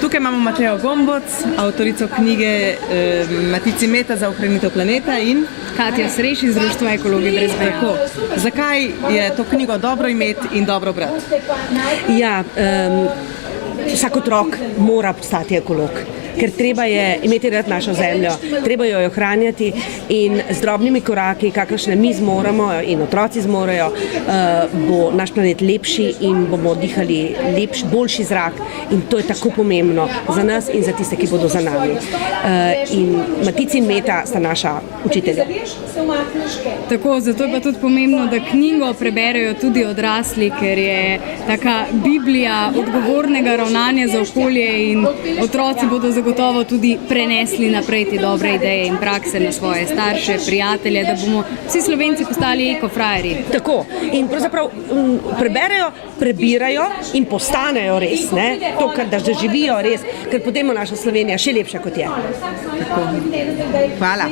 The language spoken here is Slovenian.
Tukaj imamo Matejo Gomboc, avtorico knjige Matici Meta za ohranitev planeta in Katja Sreš iz Društva Ekologi brez meja. tako. Zakaj je to knjigo dobro imeti in dobro brati? Ja, vsak otrok mora postati ekolog, ker treba je imeti rad našo zemljo, treba jo ohranjati in z drobnimi koraki, kakršne mi zmoremo in otroci zmorejo, bo naš planet lepši in bomo dihali boljši zrak in to je tako pomembno za nas in za tiste, ki bodo za nami. In Matici in Meta sta naša učitelja. Tako, zato je pa tudi pomembno, da knjigo preberejo tudi odrasli, ker je taka biblija odgovornega ravnanja za okolje in otroci bodo zagotovo tudi prenesli naprej te dobre ideje in prakse na svoje starše, prijatelje, da bomo vsi Slovenci postali ekofrajerji. Tako, in pravzaprav preberejo, prebirajo in postanejo res, ne? To, da živijo res, ker potem bo naša Slovenija še lepša, kot je. Tako. Hvala.